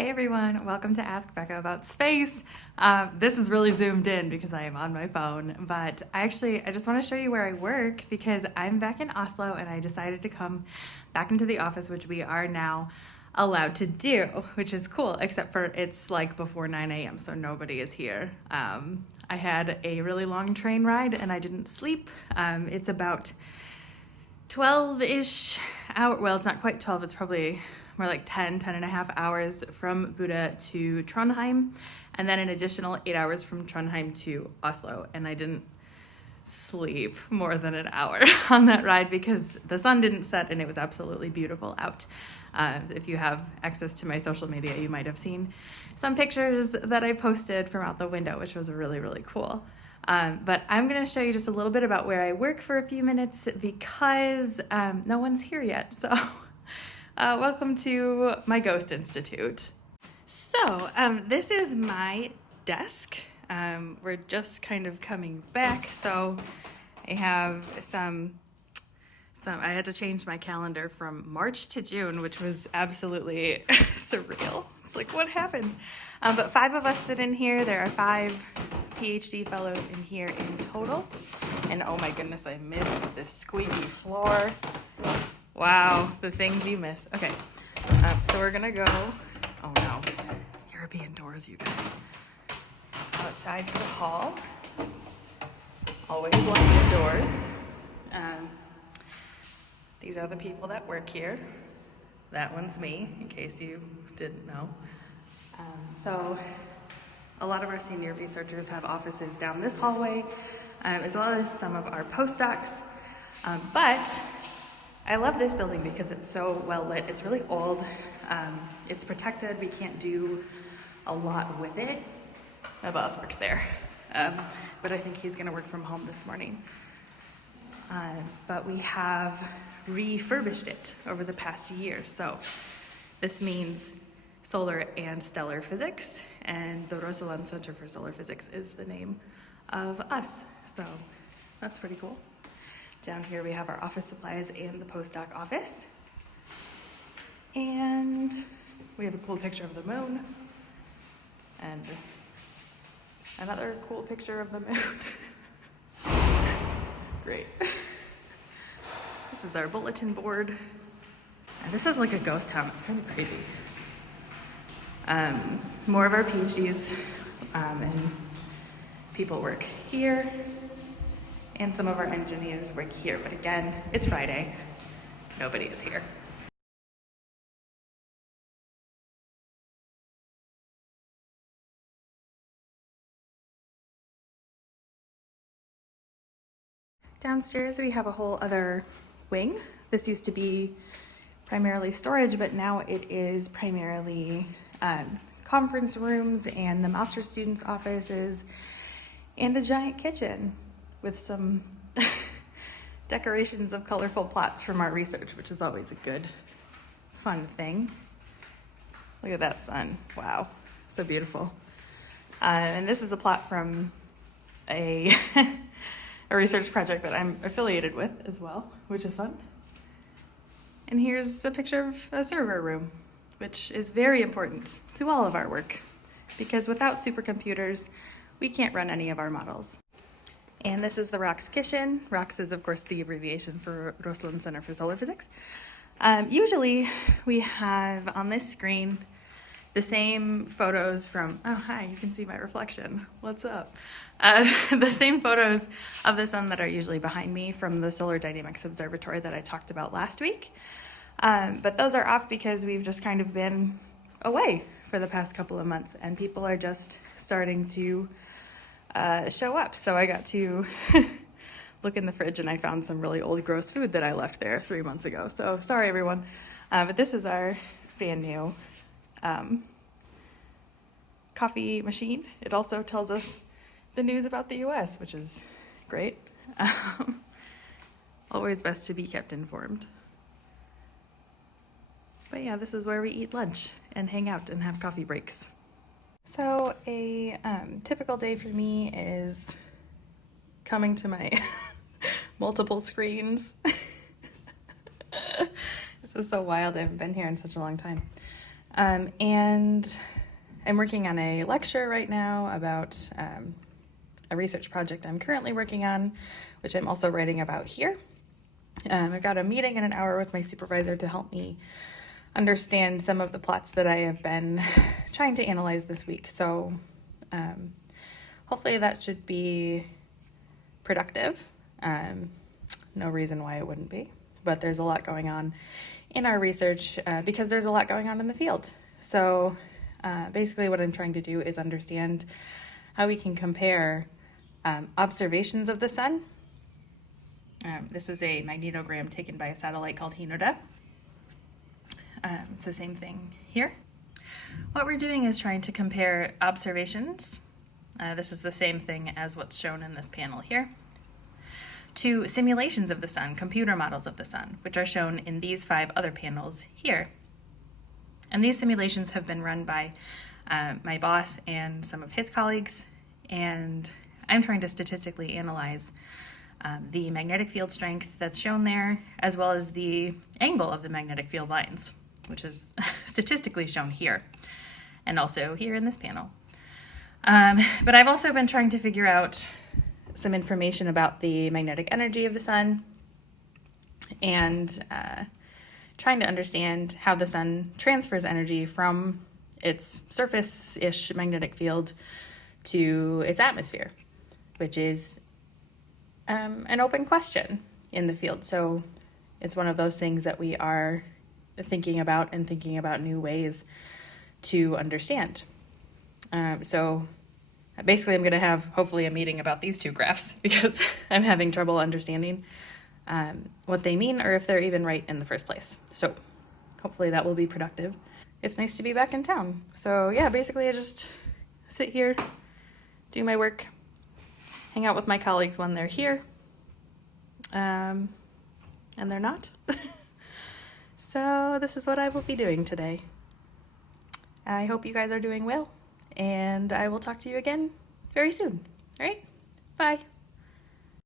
Hey everyone, welcome to Ask Becca About Space. This is really zoomed in because I am on my phone, but I just want to show you where I work because I'm back in Oslo and I decided to come back into the office, which we are now allowed to do, which is cool, except for it's like before 9 a.m. so nobody is here. I had a really long train ride and I didn't sleep. It's about 12-ish hour, well, it's not quite 12, it's probably more like 10 and a half hours from Buda to Trondheim, and then an additional 8 hours from Trondheim to Oslo. And I didn't sleep more than an hour on that ride because the sun didn't set and it was absolutely beautiful out. If you have access to my social media, you might have seen some pictures that I posted from out the window, which was really, really cool. But I'm going to show you just a little bit about where I work for a few minutes because no one's here yet. So welcome to my Ghost Institute. So this is my desk. We're just kind of coming back. So I have I had to change my calendar from March to June, which was absolutely surreal. It's like, what happened? But 5 of us sit in here. There are 5 PhD fellows in here in total. And oh my goodness, I missed this squeaky floor. Wow, the things you miss. Okay, so we're gonna go, oh no, European doors, you guys. Outside to the hall. Always lock the door. These are the people that work here. That one's me, in case you didn't know. So a lot of our senior researchers have offices down this hallway, as well as some of our postdocs. But I love this building because it's so well lit. It's really old. It's protected. We can't do a lot with it. My boss works there, but I think he's gonna work from home this morning. But we have refurbished it over the past year. So this means solar and stellar physics, and the Rosseland Centre for Solar Physics is the name of us. So that's pretty cool. Down here we have our office supplies and the postdoc office. And we have a cool picture of the moon. And another cool picture of the moon. Great. This is our bulletin board. And this is like a ghost town. It's kind of crazy. More of our PhDs and people work here. And some of our engineers work here. But again, it's Friday. Nobody is here. Downstairs we have a whole other wing. This used to be primarily storage, but now it is primarily conference rooms and the master's students' offices and a giant kitchen with some decorations of colorful plots from our research, which is always a good, fun thing. Look at that sun. Wow, so beautiful. And this is a plot from a a research project that I'm affiliated with as well, which is fun. And here's a picture of a server room, which is very important to all of our work, because without supercomputers, we can't run any of our models. And this is the ROX kitchen. ROX is, of course, the abbreviation for Rosseland Centre for Solar Physics. Usually, we have on this screen the same photos from, oh, hi, you can see my reflection. What's up? The same photos of the sun that are usually behind me from the Solar Dynamics Observatory that I talked about last week. But those are off because we've just kind of been away for the past couple of months and people are just starting to show up. So I got to look in the fridge and I found some really old gross food that I left there 3 months ago. So sorry everyone. But this is our brand new coffee machine. It also tells us the news about the US, which is great. Always best to be kept informed. But yeah, this is where we eat lunch and hang out and have coffee breaks. So a typical day for me is coming to my multiple screens. This is so wild. I haven't been here in such a long time. And I'm working on a lecture right now about a research project I'm currently working on, which I'm also writing about here. I've got a meeting in an hour with my supervisor to help me understand some of the plots that I have been trying to analyze this week. So hopefully that should be productive. No reason why it wouldn't be, but there's a lot going on in our research because there's a lot going on in the field. So basically what I'm trying to do is understand how we can compare observations of the sun. This is a magnetogram taken by a satellite called Hinoda. It's the same thing here. What we're doing is trying to compare observations. This is the same thing as what's shown in this panel here, to simulations of the sun, computer models of the sun, which are shown in these 5 other panels here. And these simulations have been run by my boss and some of his colleagues, and I'm trying to statistically analyze the magnetic field strength that's shown there, as well as the angle of the magnetic field lines, which is statistically shown here, and also here in this panel. But I've also been trying to figure out some information about the magnetic energy of the sun, and trying to understand how the sun transfers energy from its surface-ish magnetic field to its atmosphere, which is an open question in the field. So it's one of those things that we are thinking about new ways to understand. So basically I'm going to have hopefully a meeting about these 2 graphs because I'm having trouble understanding what they mean or if they're even right in the first place. So hopefully that will be productive. It's nice to be back in town. So yeah, basically I just sit here, do my work, hang out with my colleagues when they're here, and they're not. So this is what I will be doing today. I hope you guys are doing well, and I will talk to you again very soon. All right, bye.